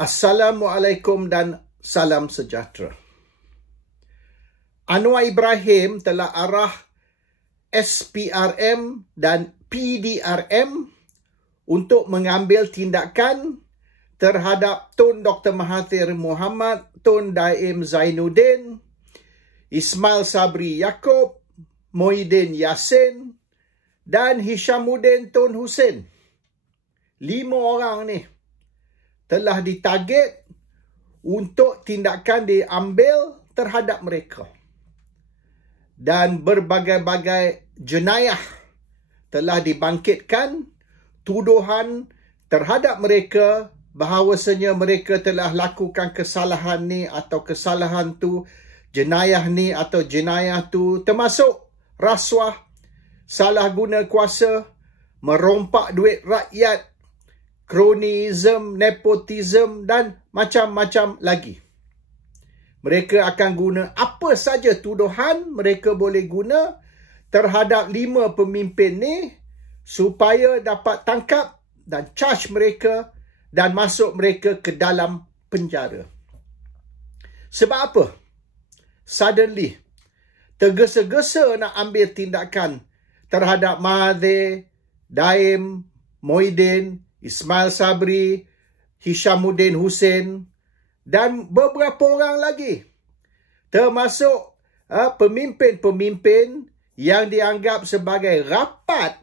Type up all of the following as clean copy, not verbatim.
Assalamualaikum dan salam sejahtera. Anwar Ibrahim telah arah SPRM dan PDRM untuk mengambil tindakan terhadap Tun Dr. Mahathir Mohamad, Tun Daim Zainuddin, Ismail Sabri Yaakob, Muhyiddin Yassin dan Hishamuddin Tun Hussein. 5 orang ni telah ditarget untuk tindakan diambil terhadap mereka. Dan berbagai-bagai jenayah telah dibangkitkan, tuduhan terhadap mereka bahawasanya mereka telah lakukan kesalahan ni atau kesalahan tu, jenayah ni atau jenayah tu, termasuk rasuah, salah guna kuasa, merompak duit rakyat, kronisme, nepotisme dan macam-macam lagi. Mereka akan guna apa saja tuduhan mereka boleh guna terhadap 5 pemimpin ni supaya dapat tangkap dan charge mereka dan masuk mereka ke dalam penjara. Sebab apa? Suddenly, tergesa-gesa nak ambil tindakan terhadap Mahathir, Daim, Muhyiddin, Ismail Sabri, Hishamuddin Hussein dan beberapa orang lagi. Termasuk pemimpin-pemimpin yang dianggap sebagai rapat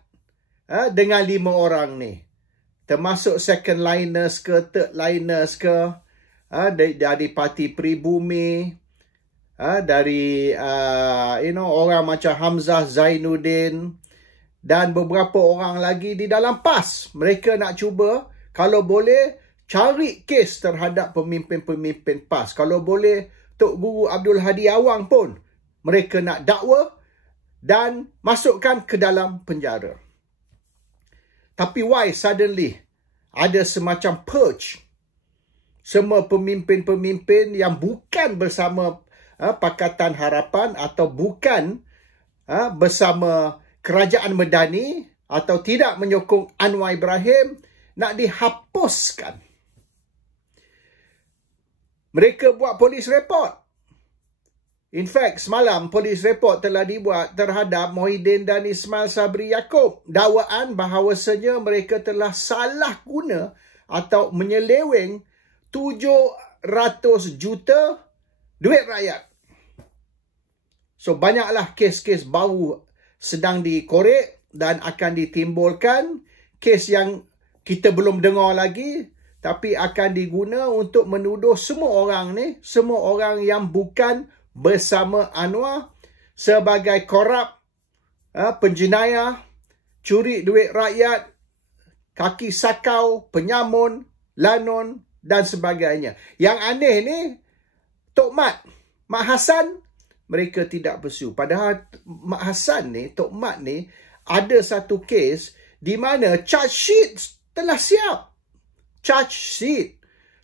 dengan 5 orang ni. Termasuk second liners ke, third liners ke, dari Parti Pribumi, dari orang macam Hamzah Zainuddin dan beberapa orang lagi di dalam PAS. Mereka nak cuba kalau boleh cari kes terhadap pemimpin-pemimpin PAS. Kalau boleh Tok Guru Abdul Hadi Awang pun mereka nak dakwa dan masukkan ke dalam penjara. Tapi why suddenly ada semacam purge? Semua pemimpin-pemimpin yang bukan bersama Pakatan Harapan atau bukan bersama Kerajaan Medani atau tidak menyokong Anwar Ibrahim nak dihapuskan. Mereka buat polis report. In fact, semalam polis report telah dibuat terhadap Muhyiddin dan Ismail Sabri Yaakob. Dakwaan bahawasanya mereka telah salah guna atau menyeleweng 700 juta duit rakyat. So, banyaklah kes-kes baru sedang dikorek dan akan ditimbulkan. Kes yang kita belum dengar lagi tapi akan diguna untuk menuduh semua orang ni, semua orang yang bukan bersama Anwar sebagai korup, penjenayah, curi duit rakyat, kaki sakau, penyamun, lanon dan sebagainya. Yang aneh ni, Tok Mat Hassan, mereka tidak pursue. Padahal Mat Hassan ni, Tok Mat ni, ada satu kes di mana charge sheet telah siap. Charge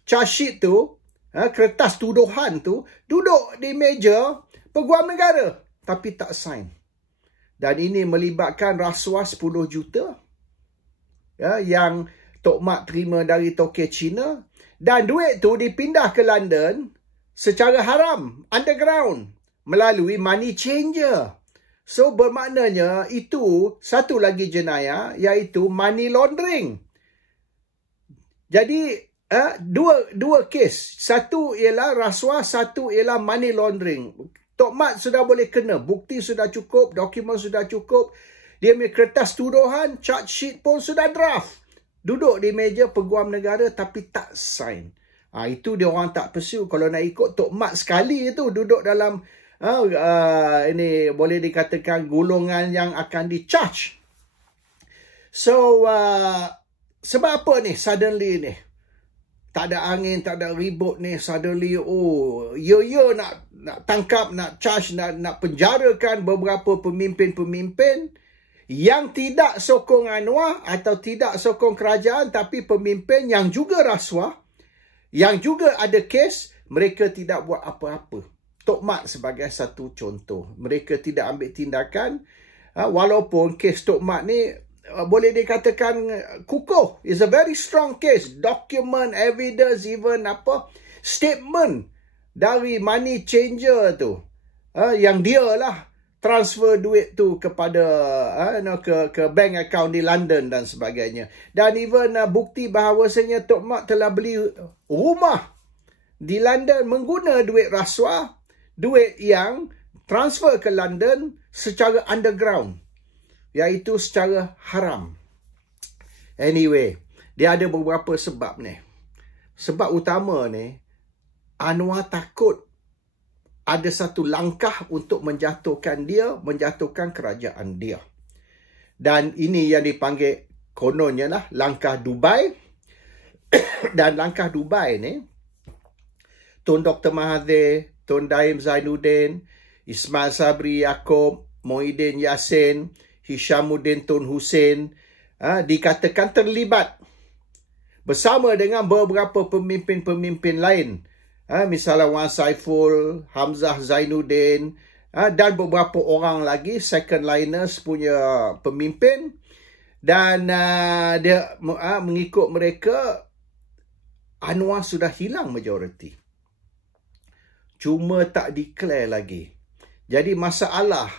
sheet tu, kertas tuduhan tu, duduk di meja Peguam Negara. Tapi tak sign. Dan ini melibatkan rasuah 10 juta. Yang Tok Mat terima dari tokek Cina. Dan duit tu dipindah ke London secara haram, underground, melalui money changer. So, bermaknanya itu satu lagi jenayah, iaitu money laundering. Jadi, dua kes. Satu ialah rasuah, satu ialah money laundering. Tok Mat sudah boleh kena. Bukti sudah cukup, dokumen sudah cukup. Dia punya kertas tuduhan, charge sheet pun sudah draft. Duduk di meja Peguam Negara tapi tak sign. Itu dia orang tak pursue. Kalau nak ikut Tok Mat sekali itu duduk dalam ini boleh dikatakan golongan yang akan di-charge. So, sebab apa ni suddenly ni? Tak ada angin, tak ada ribut ni. Suddenly, nak tangkap, nak charge, nak penjarakan beberapa pemimpin-pemimpin yang tidak sokong Anwar atau tidak sokong kerajaan, tapi pemimpin yang juga rasuah, yang juga ada kes, mereka tidak buat apa-apa. Tok Mat sebagai satu contoh. Mereka tidak ambil tindakan, walaupun kes Tok Mat ni boleh dikatakan kukuh. It's a very strong case. Document, evidence, even statement dari money changer tu. Yang dia lah transfer duit tu kepada ke bank account di London dan sebagainya. Dan even bukti bahawasanya Tok Mak telah beli rumah di London mengguna duit rasuah, duit yang transfer ke London secara underground, iaitu secara haram. Anyway, dia ada beberapa sebab ni. Sebab utama ni, Anwar takut ada satu langkah untuk menjatuhkan dia, menjatuhkan kerajaan dia. Dan ini yang dipanggil kononnya lah langkah Dubai. Dan langkah Dubai ni, Tun Dr. Mahathir, Tun Daim Zainuddin, Ismail Sabri Yaakob, Muhyiddin Yassin, Hishamuddin Tun Hussein dikatakan terlibat bersama dengan beberapa pemimpin-pemimpin lain. Misalnya Wan Saiful, Hamzah Zainuddin, dan beberapa orang lagi second liners punya pemimpin. Dan dia mengikut mereka, Anwar sudah hilang majoriti. Cuma tak declare lagi. Jadi masalah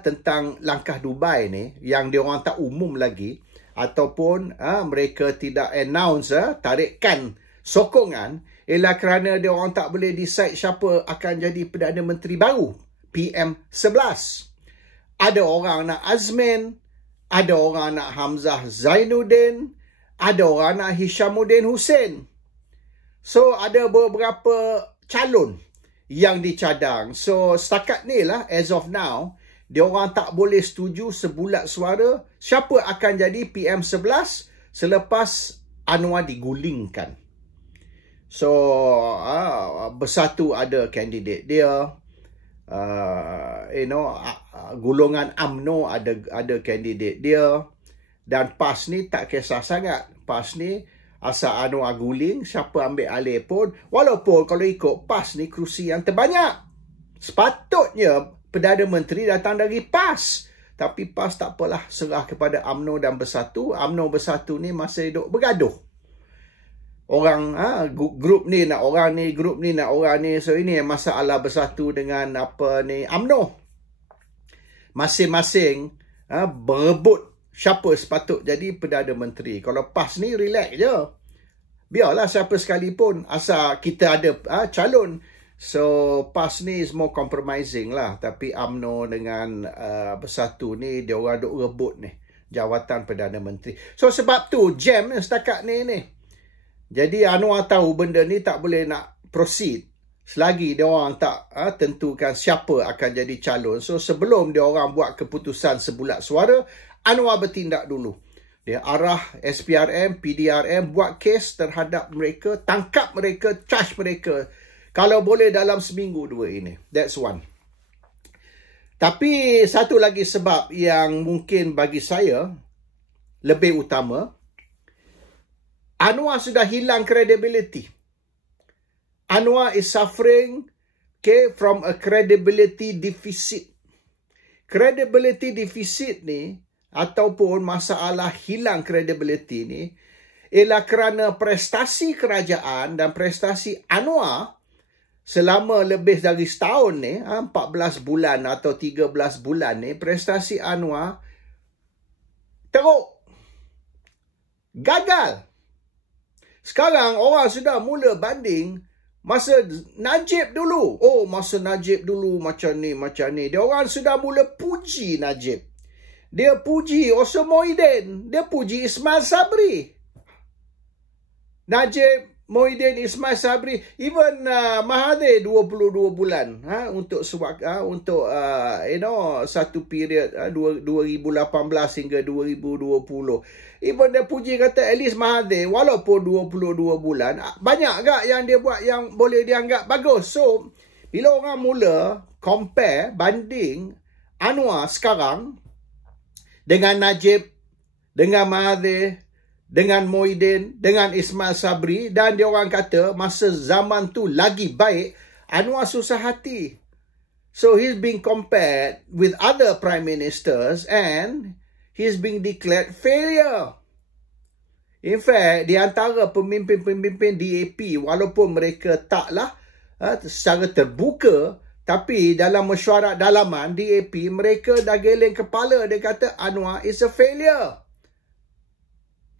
tentang langkah Dubai ni, yang dia orang tak umum lagi, ataupun mereka tidak announce, tarikan sokongan, ialah kerana dia orang tak boleh decide siapa akan jadi Perdana Menteri baru, PM11. Ada orang nak Azmin, ada orang nak Hamzah Zainuddin, ada orang nak Hishamuddin Hussein. So, ada beberapa calon yang dicadang. So, setakat ni lah, as of now, dia orang tak boleh setuju sebulat suara siapa akan jadi PM11 selepas Anwar digulingkan. So, Bersatu ada kandidat dia. Golongan UMNO ada kandidat dia. Dan PAS ni tak kisah sangat. PAS ni asal Anwar guling, siapa ambil alih pun. Walaupun kalau ikut PAS ni kerusi yang terbanyak. Sepatutnya Perdana Menteri datang dari PAS. Tapi PAS tak apalah, serah kepada UMNO dan Bersatu. UMNO Bersatu ni masih duduk bergaduh. Orang grup ni nak orang ni, grup ni nak orang ni. So ini masalah Bersatu dengan UMNO. Masing-masing berebut siapa sepatut jadi Perdana Menteri. Kalau PAS ni relax je. Biarlah siapa sekalipun asal kita ada calon. So PAS ni is more compromising lah. Tapi UMNO dengan Bersatu ni dia orang duk rebut ni jawatan Perdana Menteri. So sebab tu jam setakat ni. Jadi Anwar tahu benda ni tak boleh nak proceed selagi dia orang tak tentukan siapa akan jadi calon. So sebelum dia orang buat keputusan sebulat suara, Anwar bertindak dulu. Dia arah SPRM, PDRM buat kes terhadap mereka, tangkap mereka, charge mereka. Kalau boleh dalam seminggu dua ini. That's one. Tapi satu lagi sebab yang mungkin bagi saya lebih utama, Anwar sudah hilang credibility. Anwar is suffering from a credibility deficit. Credibility deficit ni ataupun masalah hilang credibility ni ialah kerana prestasi kerajaan dan prestasi Anwar selama lebih dari setahun ni, 14 bulan atau 13 bulan ni, prestasi Anwar teruk. Gagal. Sekarang orang sudah mula banding masa Najib dulu. Oh, masa Najib dulu macam ni, macam ni. Dia orang sudah mula puji Najib. Dia puji Osman Muhyiddin. Dia puji Ismail Sabri. Najib, Muhyiddin, Ismail Sabri, even Mahathir 22 bulan untuk satu period 2018 hingga 2020. Even dia puji kata at least Mahathir walaupun 22 bulan, banyak gak yang dia buat yang boleh dianggap bagus. So bila orang mula compare, banding Anwar sekarang dengan Najib, dengan Mahathir, dengan Muhyiddin, dengan Ismail Sabri, dan dia orang kata masa zaman tu lagi baik, Anwar susah hati. So he's being compared with other prime ministers and he's being declared failure. In fact, di antara pemimpin-pemimpin DAP, walaupun mereka taklah secara terbuka, tapi dalam mesyuarat dalaman DAP, mereka dah geleng kepala. Dia kata Anwar is a failure.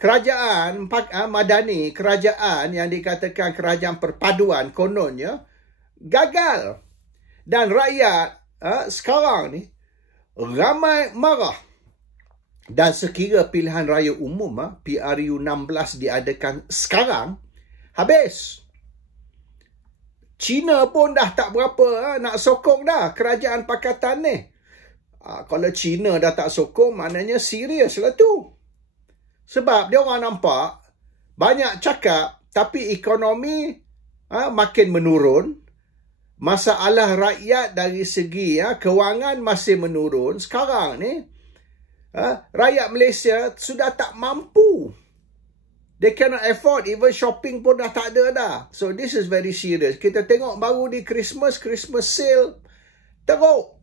Kerajaan Madani, kerajaan yang dikatakan kerajaan perpaduan kononnya, gagal. Dan rakyat sekarang ni ramai marah. Dan sekira pilihan raya umum PRU 16 diadakan sekarang, habis. China pun dah tak berapa nak sokong dah kerajaan pakatan ni. Kalau China dah tak sokong, maknanya serius lah tu. Sebab dia orang nampak banyak cakap tapi ekonomi makin menurun. Masalah rakyat dari segi kewangan masih menurun. Sekarang ni rakyat Malaysia sudah tak mampu. They cannot afford, even shopping pun dah tak ada dah. So this is very serious. Kita tengok baru di Christmas sale teruk.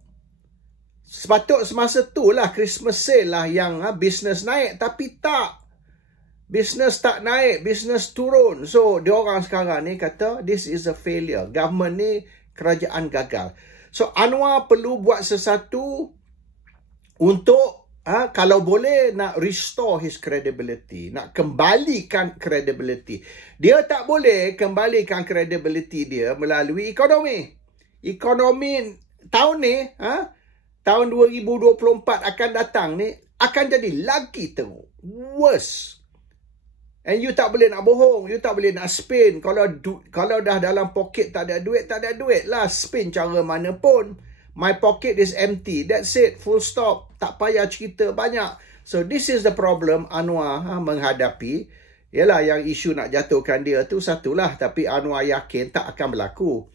Sepatut semasa tu lah Christmas sale lah yang bisnes naik, tapi tak. Bisnes tak naik, bisnes turun. So diorang sekarang ni kata this is a failure. Government ni kerajaan gagal. So Anwar perlu buat sesuatu untuk kalau boleh nak restore his credibility, nak kembalikan credibility. Dia tak boleh kembalikan credibility dia melalui ekonomi. Ekonomi tahun ni, tahun 2024 akan datang ni akan jadi lagi teruk, worse. And you tak boleh nak bohong, you tak boleh nak spin. Kalau dah dalam poket tak ada duit lah. Spin cara mana pun. My pocket is empty. That's it. Full stop. Tak payah cerita banyak. So this is the problem Anwar menghadapi. Yalah, yang isu nak jatuhkan dia tu satulah. Tapi Anwar yakin tak akan berlaku.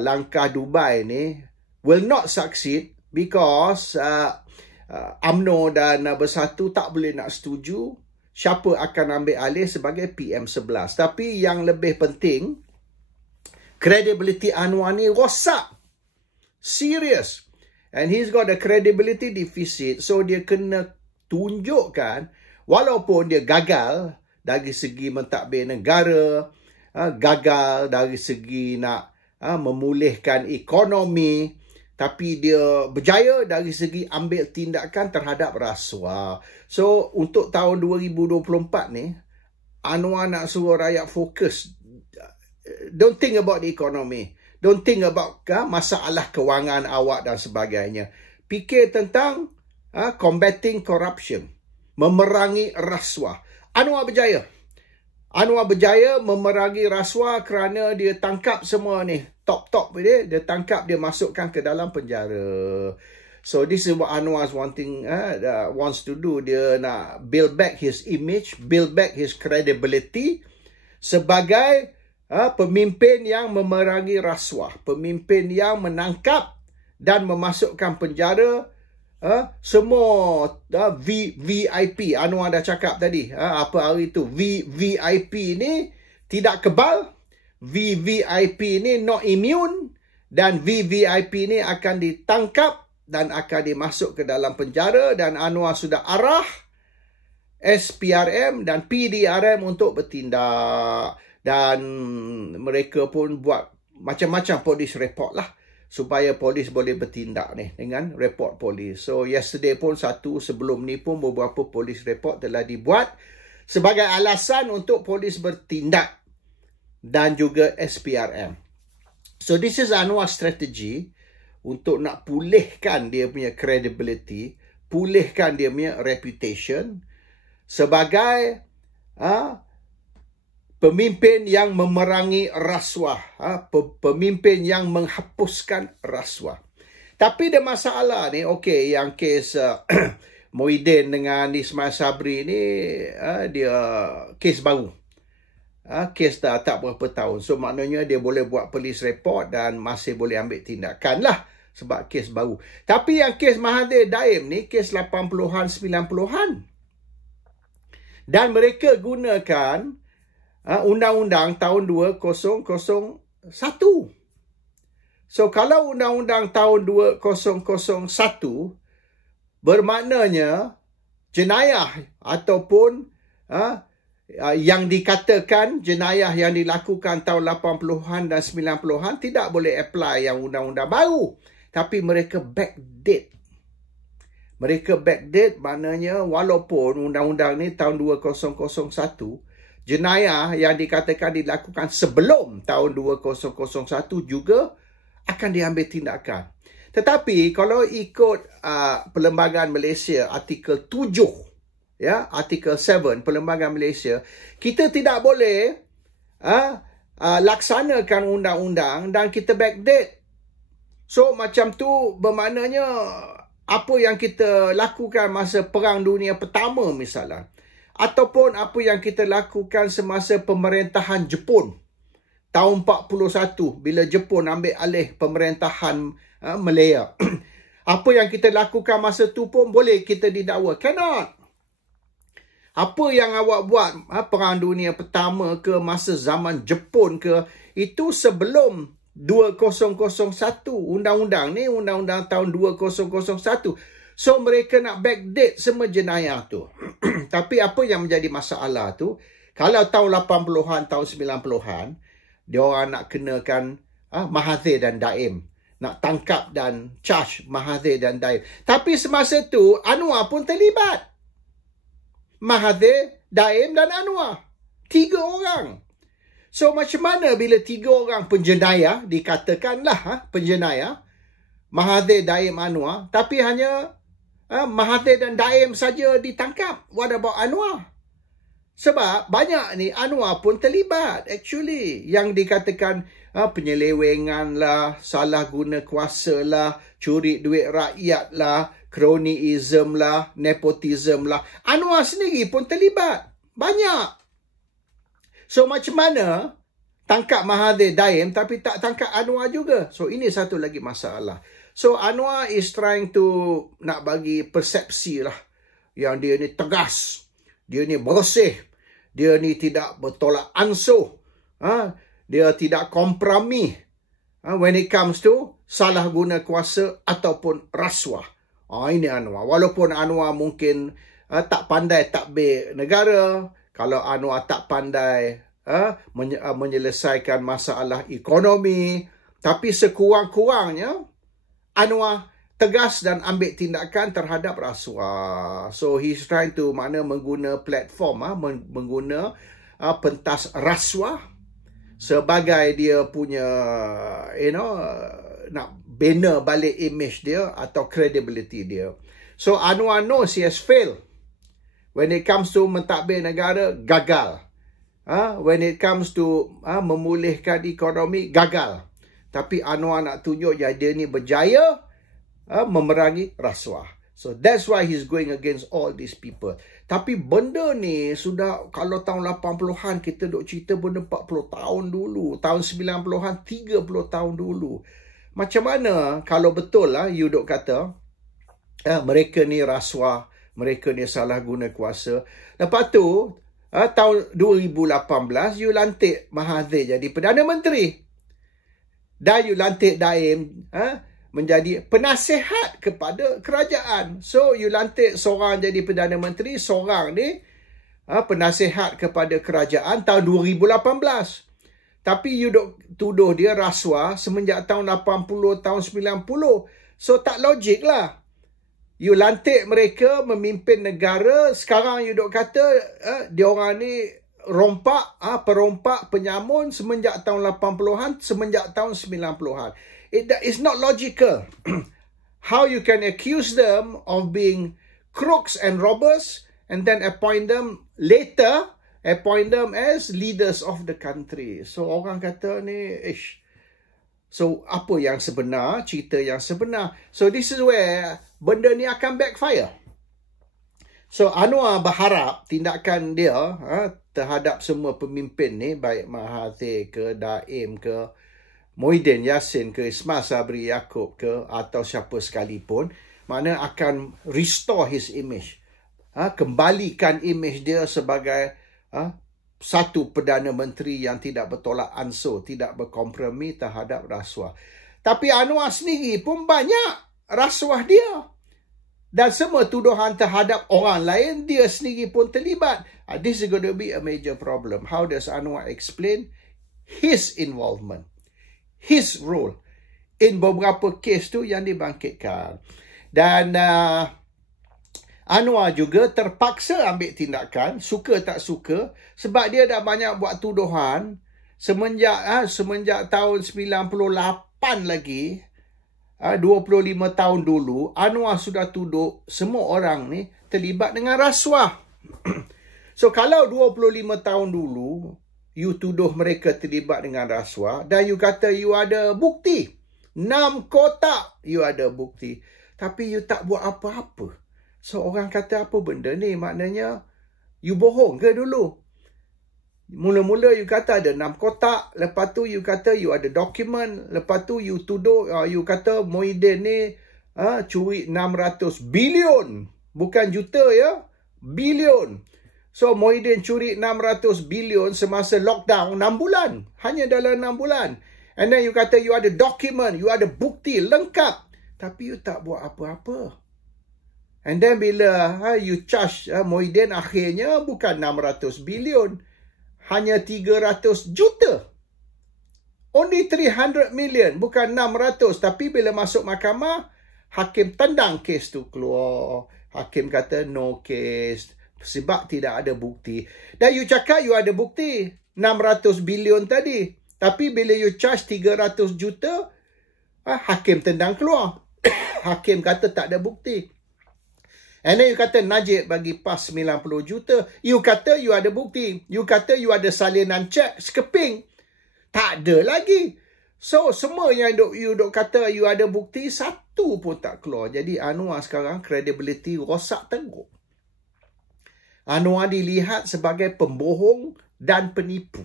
Langkah Dubai ni will not succeed because UMNO dan Bersatu tak boleh nak setuju siapa akan ambil alih sebagai PM11. Tapi yang lebih penting, credibility Anwar ni rosak. Serious. And he's got a credibility deficit. So dia kena tunjukkan, walaupun dia gagal dari segi mentadbir negara, gagal dari segi nak memulihkan ekonomi, tapi dia berjaya dari segi ambil tindakan terhadap rasuah. So untuk tahun 2024 ni, Anwar nak suruh rakyat fokus. Don't think about the economy. Don't think about masalah kewangan awak dan sebagainya. Fikir tentang combating corruption. Memerangi rasuah. Anwar berjaya. Anwar berjaya memerangi rasuah kerana dia tangkap semua ni. Top-top dia. Dia tangkap, dia masukkan ke dalam penjara. So this is what Anwar wants to do. Dia nak build back his image. Build back his credibility. Sebagai pemimpin yang memerangi rasuah, pemimpin yang menangkap dan memasukkan penjara semua VIP. Anwar dah cakap tadi, apa hari tu, VIP ni tidak kebal, VIP ni not immune, dan VIP ni akan ditangkap dan akan dimasuk ke dalam penjara. Dan Anwar sudah arah SPRM dan PDRM untuk bertindak. Dan mereka pun buat macam-macam polis report lah, supaya polis boleh bertindak ni dengan report polis. So yesterday pun sebelum ni pun beberapa polis report telah dibuat sebagai alasan untuk polis bertindak, dan juga SPRM. So this is Anwar's strategy untuk nak pulihkan dia punya credibility, pulihkan dia punya reputation sebagai pemimpin yang memerangi rasuah, pemimpin yang menghapuskan rasuah. Tapi ada masalah ni, okey, yang kes Muhyiddin dengan Ismail Sabri ni, dia kes baru. Kes dah tak berapa tahun. So maknanya dia boleh buat police report dan masih boleh ambil tindakan lah, sebab kes baru. Tapi yang kes Mahathir Daim ni, kes 80-an, 90-an. Dan mereka gunakan undang-undang tahun 2001. So kalau undang-undang tahun 2001, bermaknanya jenayah ataupun yang dikatakan jenayah yang dilakukan tahun 80-an dan 90-an tidak boleh apply yang undang-undang baru. Tapi mereka backdate. Mereka backdate maknanya walaupun undang-undang ni tahun 2001, jenayah yang dikatakan dilakukan sebelum tahun 2001 juga akan diambil tindakan. Tetapi kalau ikut Perlembagaan Malaysia artikel 7, ya, artikel 7 Perlembagaan Malaysia, kita tidak boleh laksanakan undang-undang dan kita backdate. So macam tu bermaknanya apa yang kita lakukan masa Perang Dunia Pertama misalnya, ataupun apa yang kita lakukan semasa pemerintahan Jepun tahun 41 bila Jepun ambil alih pemerintahan Malaya. Apa yang kita lakukan masa tu pun boleh kita didakwa. Cannot. Apa yang awak buat Perang Dunia Pertama ke masa zaman Jepun ke, itu sebelum 2001. Undang-undang ni undang-undang tahun 2001. So mereka nak backdate semua jenayah tu. Tapi apa yang menjadi masalah tu, kalau tahun 80-an, tahun 90-an, dia orang nak kenakan Mahathir dan Daim. Nak tangkap dan charge Mahathir dan Daim. Tapi semasa tu Anwar pun terlibat. Mahathir, Daim dan Anwar. 3 orang. So macam mana bila 3 orang penjenayah, dikatakanlah penjenayah, Mahathir, Daim, Anwar, tapi hanya Mahathir dan Daim saja ditangkap. What about Anwar? Sebab banyak ni Anwar pun terlibat actually. Yang dikatakan penyelewengan lah, salah guna kuasa lah, curi duit rakyat lah, cronyism lah, nepotism lah. Anwar sendiri pun terlibat. Banyak. So macam mana tangkap Mahathir, Daim tapi tak tangkap Anwar juga? So ini satu lagi masalah. So Anwar is trying to nak bagi persepsi lah yang dia ni tegas, dia ni bersih, dia ni tidak bertolak ansur, dia tidak kompromi when it comes to salah guna kuasa ataupun rasuah. Ini Anwar. Walaupun Anwar mungkin tak pandai tadbir negara, kalau Anwar tak pandai menyelesaikan masalah ekonomi, tapi sekurang-kurangnya Anwar tegas dan ambil tindakan terhadap rasuah. So he's trying to mengguna platform, mengguna pentas rasuah sebagai dia punya nak bina balik image dia atau credibility dia. So Anwar knows he has failed. When it comes to mentadbir negara, gagal. When it comes to memulihkan ekonomi, gagal. Tapi Anwar nak tunjuk yang dia ni berjaya memerangi rasuah. So that's why he's going against all these people. Tapi benda ni sudah, kalau tahun 80-an kita duk cerita benda 40 tahun dulu. Tahun 90-an 30 tahun dulu. Macam mana kalau betul lah you duk kata mereka ni rasuah, mereka ni salah guna kuasa. Lepas tu tahun 2018 you lantik Mahathir jadi Perdana Menteri. Dan you lantik Daim menjadi penasihat kepada kerajaan. So you lantik seorang jadi Perdana Menteri, seorang ni penasihat kepada kerajaan tahun 2018. Tapi you duk tuduh dia rasuah semenjak tahun 80, tahun 90. So tak logik lah. You lantik mereka memimpin negara, sekarang you duk kata dia orang ni rompak, perompak, penyamun semenjak tahun 80-an, semenjak tahun 90-an. It's not logical. How you can accuse them of being crooks and robbers and then appoint them as leaders of the country. So orang kata ni, so apa yang sebenar, cerita yang sebenar. So this is where benda ni akan backfire. So Anwar berharap tindakan dia terhadap semua pemimpin ni, baik Mahathir ke, Daim ke, Muhyiddin Yassin ke, Ismail Sabri Yaakob ke, atau siapa sekalipun, mana akan restore his image. Kembalikan image dia sebagai satu Perdana Menteri yang tidak bertolak ansur, tidak berkompromi terhadap rasuah. Tapi Anwar sendiri pun banyak rasuah dia. Dan semua tuduhan terhadap orang lain, dia sendiri pun terlibat. This is going to be a major problem. How does Anwar explain his involvement, his role in beberapa kes tu yang dibangkitkan? Dan Anwar juga terpaksa ambil tindakan, suka tak suka, sebab dia dah banyak buat tuduhan semenjak tahun 98 lagi, 25 tahun dulu, Anwar sudah tuduh semua orang ni terlibat dengan rasuah. So, kalau 25 tahun dulu, you tuduh mereka terlibat dengan rasuah, dan you kata you ada bukti. 6 kotak, you ada bukti. Tapi you tak buat apa-apa. So, orang kata apa benda ni? Maknanya, you bohong ke dulu? Mula-mula you kata ada 6 kotak. Lepas tu you kata you ada dokumen. Lepas tu you tuduh, you kata Muhyiddin ni curi 600 bilion. Bukan juta ya. Bilion. So Muhyiddin curi 600 bilion semasa lockdown 6 bulan. Hanya dalam 6 bulan. And then you kata you ada dokumen. You ada bukti lengkap. Tapi you tak buat apa-apa. And then bila you charge Muhyiddin, akhirnya bukan 600 bilion. Hanya 300 juta. Only 300 million. Bukan 600. Tapi bila masuk mahkamah, hakim tendang kes tu keluar. Hakim kata no case. Sebab tidak ada bukti. Dan you cakap you ada bukti. 600 bilion tadi. Tapi bila you charge 300 juta, hakim tendang keluar. Hakim kata tak ada bukti. And then you kata Najib bagi pas 90 juta. You kata you ada bukti. You kata you ada salinan cek sekeping. Tak ada lagi. So, semua yang you duk kata you ada bukti, satu pun tak keluar. Jadi, Anwar sekarang credibility rosak teruk. Anwar dilihat sebagai pembohong dan penipu.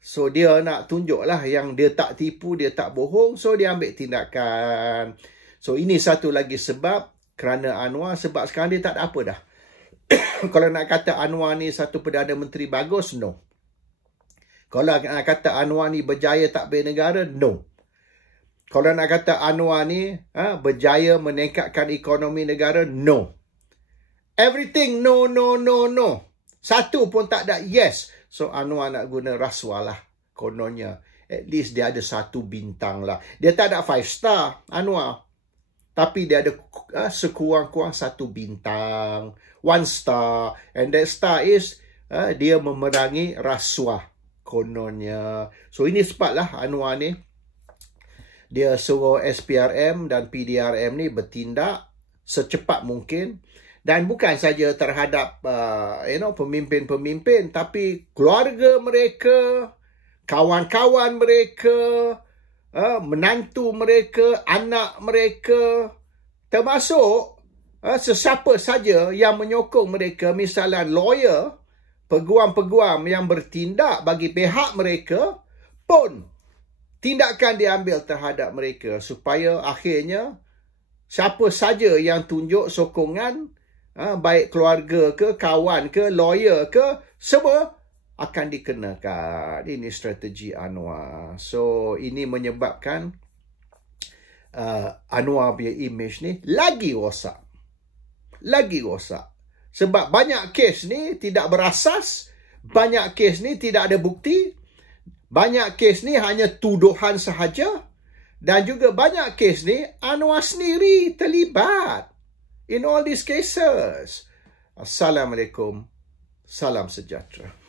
So, dia nak tunjuklah yang dia tak tipu, dia tak bohong. So, dia ambil tindakan. So, ini satu lagi sebab kerana Anwar, sebab sekarang dia tak ada apa dah. Kalau nak kata Anwar ni satu Perdana Menteri bagus, no. Kalau nak kata Anwar ni berjaya takbir negara, no. Kalau nak kata Anwar ni berjaya meningkatkan ekonomi negara, no. Everything, no, no, no, no. Satu pun tak ada, yes. So Anwar nak guna rasuah lah, kononnya. At least dia ada 1 bintang lah. Dia tak ada 5 star, Anwar. Tapi dia ada sekurang-kurang 1 bintang, 1 star. And that star is dia memerangi rasuah kononnya. So ini sebablah Anwar ni, dia suruh SPRM dan PDRM ni bertindak secepat mungkin. Dan bukan saja terhadap pemimpin-pemimpin, tapi keluarga mereka, kawan-kawan mereka, menantu mereka, anak mereka, termasuk sesiapa saja yang menyokong mereka, misalnya lawyer, peguam-peguam yang bertindak bagi pihak mereka, pun tindakan diambil terhadap mereka supaya akhirnya siapa saja yang tunjuk sokongan, baik keluarga ke, kawan ke, lawyer ke, semua akan dikenakan. Ini strategi Anwar. So, ini menyebabkan Anwar punya image ni lagi rosak. Lagi rosak. Sebab banyak kes ni tidak berasas. Banyak kes ni tidak ada bukti. Banyak kes ni hanya tuduhan sahaja. Dan juga banyak kes ni Anwar sendiri terlibat in all these cases. Assalamualaikum. Salam sejahtera.